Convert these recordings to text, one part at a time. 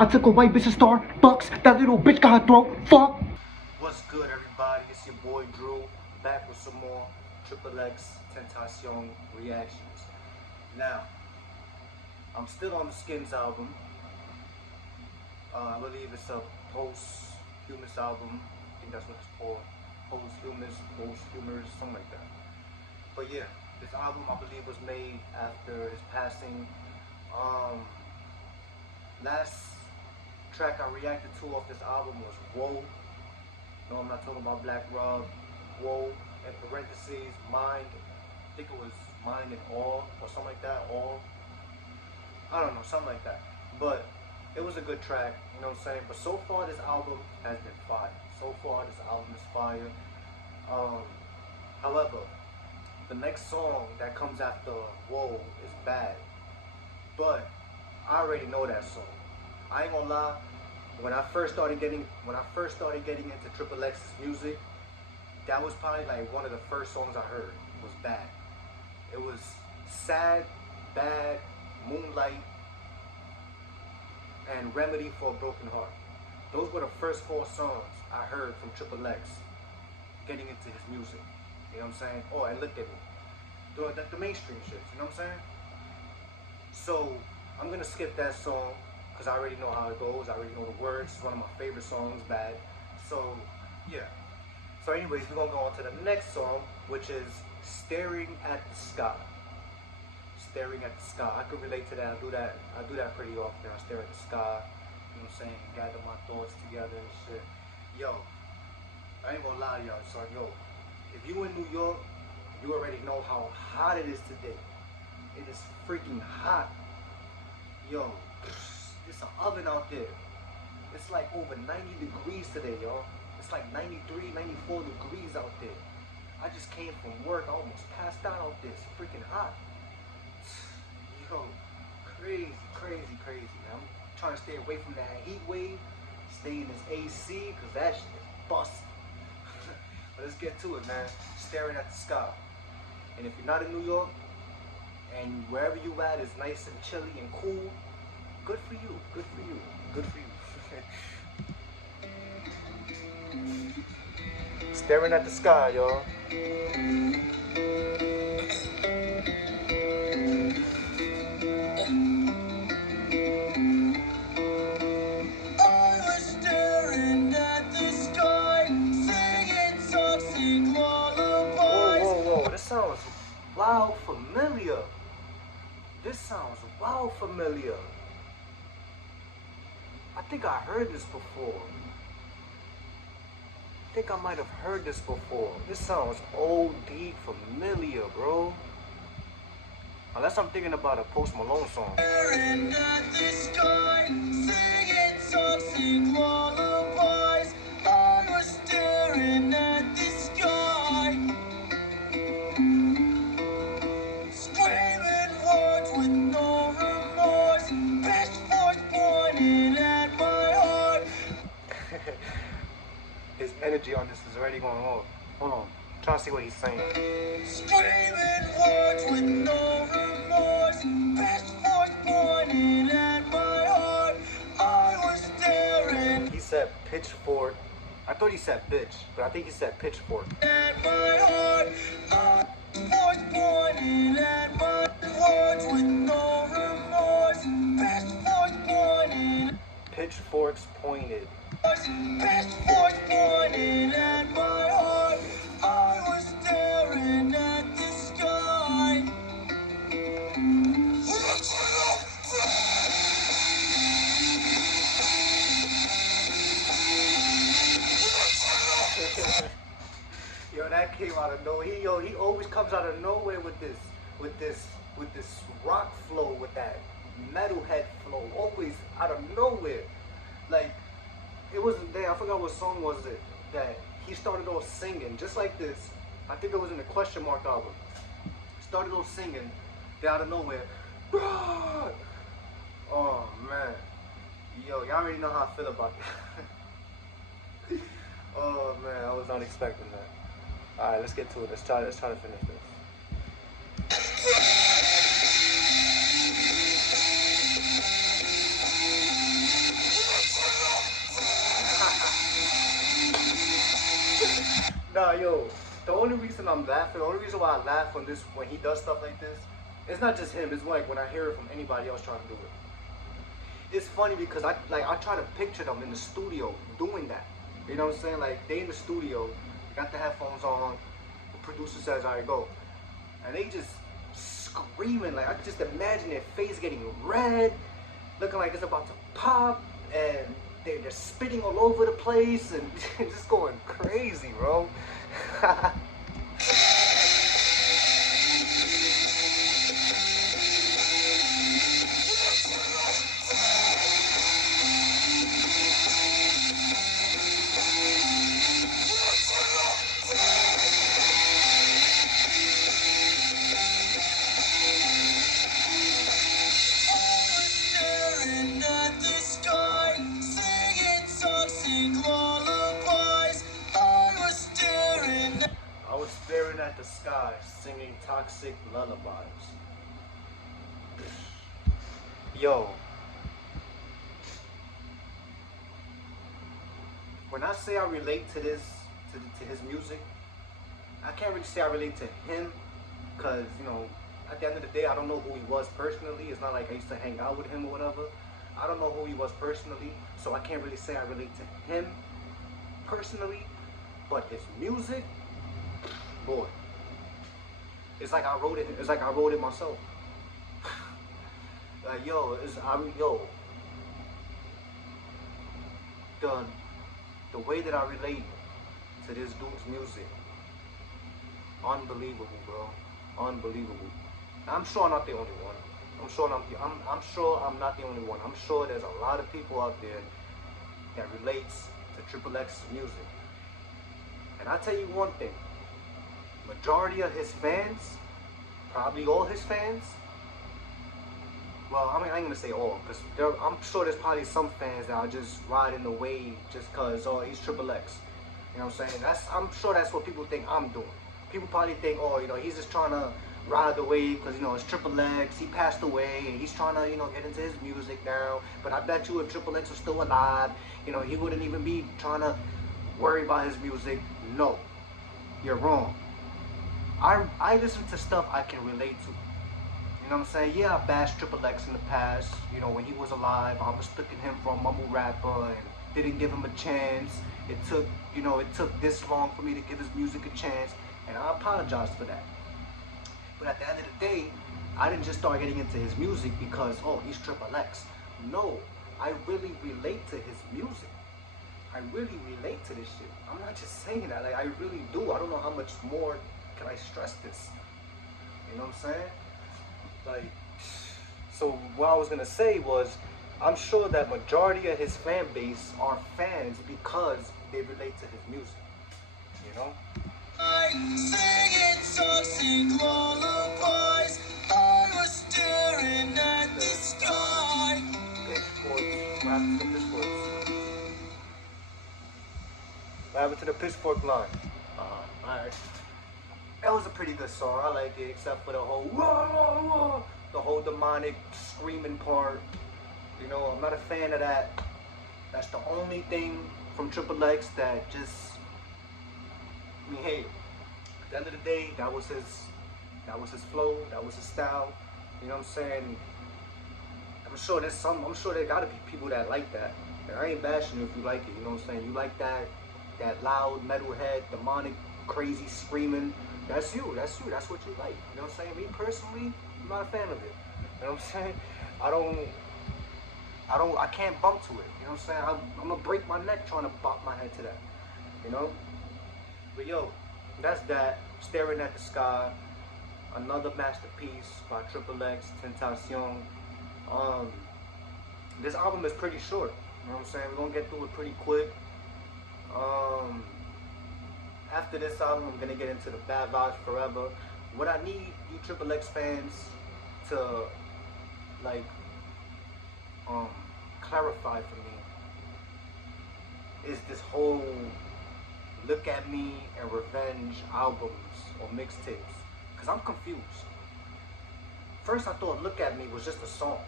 I took a white bitch to Starbucks. That little bitch got her throat. Fuck. What's good, everybody? It's your boy Drew, back with some more Xxxtentacion reactions. Now, I'm still on the Skins album. I believe it's a posthumous album. I think that's what it's called. Posthumous, something like that. But yeah, this album I believe was made after his passing. Last track I reacted to off this album was Whoa. No, I'm not talking about Black Rub. Whoa, in parentheses, Mind. I think it was Mind and All or something like that. All. I don't know, something like that. But it was a good track, you know what I'm saying? But so far this album has been fire. So far this album is fire. However, the next song that comes after Whoa is bad. But I already know that song. I ain't gonna lie. When I first started getting into Xxx's music, that was probably like one of the first songs I heard was Bad. It was Sad, Bad, Moonlight, and Remedy for a Broken Heart. Those were the first 4 songs I heard from Xx getting into his music. You know what I'm saying? Oh, and Look at Me. The mainstream shit, you know what I'm saying? So, I'm gonna skip that song because I already know how it goes. I already know the words. It's one of my favorite songs, Bad. So, yeah. So anyways, we're gonna go on to the next song, which is Staring at the Sky. Staring at the sky. I could relate to that. I do that pretty often. I stare at the sky, you know what I'm saying, gather my thoughts together and shit. Yo, I ain't gonna lie to y'all, son. Yo, if you in New York, you already know how hot it is today. It is freaking hot. Yo, it's an oven out there. It's like over 90 degrees today, y'all. It's like 93, 94 degrees out there. I just came from work. I almost passed out there. It's freaking hot. Yo, crazy, man. I'm trying to stay away from that heat wave, stay in this AC, because that shit is busting. But let's get to it, man. Staring at the sky. And if you're not in New York, and wherever you at is nice and chilly and cool, good for you, good for you, good for you. Staring at the sky, y'all. Sounds wow familiar. This sounds wow familiar. I think I heard this before. I think I might have heard this before. This sounds OD familiar, bro. Unless I'm thinking about a Post Malone song. Staring at the sky, singing toxic lullabies. I was staring at the sky. Screaming words with no remorse. Pitchforks pointing at my heart. His energy on this is already going off. Hold on. I'm trying to see what he's saying. Screaming words with no remorse. Pitchforks pointing at my heart. I was staring. He said pitchfork. I thought he said bitch, but I think he said pitchfork. At my heart. Pitchforks pointing at my words with no remorse. Pitchforks pointing. Pitchforks pointed. Pitchforks pointing at my heart. I was staring at the sky. Yo, that came out of nowhere. He always comes out of nowhere with this rock flow, with that metalhead flow, always out of nowhere. Like, it wasn't there. I forgot what song was it that he started off singing just like this. I think it was in the Question Mark album. Started off singing, then out of nowhere. Oh man, yo, y'all already know how I feel about that. Oh man, I was not expecting that. All right, let's get to it. Let's try to finish this. Nah, yo, the only reason I'm laughing, the only reason why I laugh when he does stuff like this, it's not just him. It's like when I hear it from anybody else trying to do it. It's funny because I try to picture them in the studio doing that. You know what I'm saying? Like they in the studio, they got the headphones on. The producer says, "All right, go," and they just screaming. Like I can just imagine their face getting red, looking like it's about to pop, and they're spitting all over the place and just going crazy, bro. I was staring at the sky, singing toxic lullabies. Yo, when I say I relate to this, to his music, I can't really say I relate to him, cause you know, at the end of the day, I don't know who he was personally. It's not like I used to hang out with him or whatever. I don't know who he was personally, so I can't really say I relate to him personally. But his music, boy, it's like I wrote it. It's like I wrote it myself. Like yo, the the way that I relate to this dude's music, unbelievable, bro, unbelievable. I'm sure I'm not the only one. I'm sure I'm not the only one. I'm sure there's a lot of people out there that relates to Triple X's music. And I tell you one thing, majority of his fans, probably all his fans, well, I mean, I ain't gonna say all, because I'm sure there's probably some fans that are just riding the wave just cause, oh, he's Triple X. You know what I'm saying? I'm sure that's what people think I'm doing. People probably think, oh, you know, he's just trying to ride the wave because, you know, it's Triple X, he passed away, and he's trying to, you know, get into his music now. But I bet you if Triple X was still alive, you know, he wouldn't even be trying to worry about his music. No, you're wrong. I listen to stuff I can relate to. You know what I'm saying? Yeah, I bashed Triple X in the past. You know, when he was alive, I was sticking him for a mumble rapper and didn't give him a chance. It took this long for me to give his music a chance, and I apologize for that. But at the end of the day, I didn't just start getting into his music because, oh, he's Triple X. No, I really relate to his music. I really relate to this shit. I'm not just saying that, like I really do. I don't know how much more can I stress this. You know what I'm saying? Like, so what I was gonna say was, I'm sure that majority of his fan base are fans because they relate to his music. You know? Singing toxic lullabies, always staring at the sky. Pitchforks. What happened to the pitchforks? What happened to the pitchfork line? Alright. That was a pretty good song. I like it, except for the whole the whole demonic screaming part. You know, I'm not a fan of that. That's the only thing from Triple X that just, I mean, hey, at the end of the day, that was his flow, that was his style. You know what I'm saying? I'm sure there gotta be people that like that. And I ain't bashing you if you like it. You know what I'm saying? You like that loud metalhead, demonic, crazy screaming. That's you. That's what you like. You know what I'm saying? Me personally, I'm not a fan of it. You know what I'm saying? I can't bump to it. You know what I'm saying? I'm gonna break my neck trying to bop my head to that. You know? But yo, that's that. Staring at the Sky. Another masterpiece by Xxxtentacion. This album is pretty short. You know what I'm saying? We're gonna get through it pretty quick. After this album, I'm gonna get into the Bad Vibes Forever. What I need you Triple X fans to like clarify for me is this whole Look at Me and Revenge albums or mixtapes, because I'm confused. First I thought Look at Me was just a song.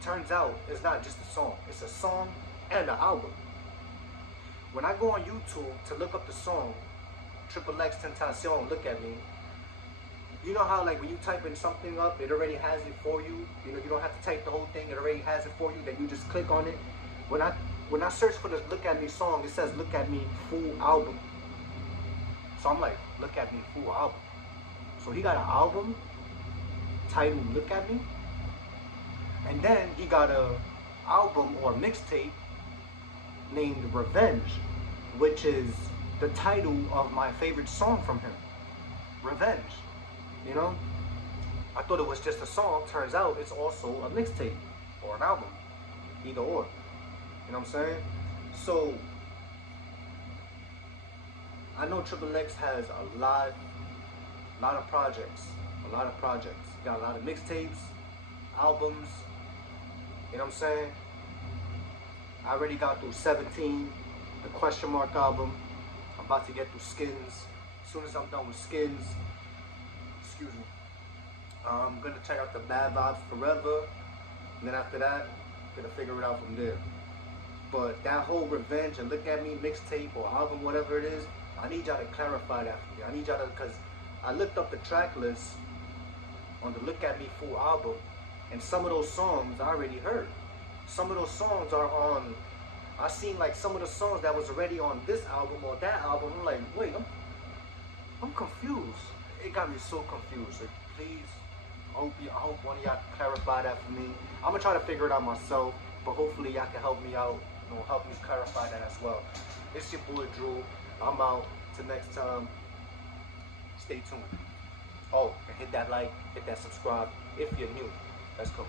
Turns out it's not just a song. It's a song and an album. When I go on YouTube to look up the song, Xxxtentacion, look at me. You know how like when you type in something up, it already has it for you. You know, you don't have to type the whole thing, it already has it for you, then you just click on it. When I search for this Look At Me song, it says Look At Me full album. So I'm like, Look At Me full album. So he got an album titled Look At Me, and then he got a album or mixtape named Revenge, which is the title of my favorite song from him, Revenge. You know, I thought it was just a song. Turns out it's also a mixtape or an album, either or. You know what I'm saying? So I know Xxx has a lot of projects, got a lot of mixtapes, albums. You know what I'm saying? I already got through 17, the Question Mark album. I'm about to get through Skins. As soon as I'm done with Skins, excuse me, I'm gonna check out the Bad Vibes Forever, and then after that, I'm gonna figure it out from there. But that whole Revenge and Look At Me mixtape or album, whatever it is, I need y'all to clarify that for me. I need y'all to, because I looked up the track list on the Look At Me full album, and some of those songs I already heard. Some of those songs are on, I seen like some of the songs that was already on this album or that album. I'm like, wait, I'm confused. It got me so confused. So please, I hope one of y'all clarify that for me. I'm gonna try to figure it out myself, but hopefully y'all can help me out, you know, help me clarify that as well. It's your boy Drew. I'm out. Till next time, stay tuned. Oh, and hit that like, hit that subscribe if you're new. Let's go.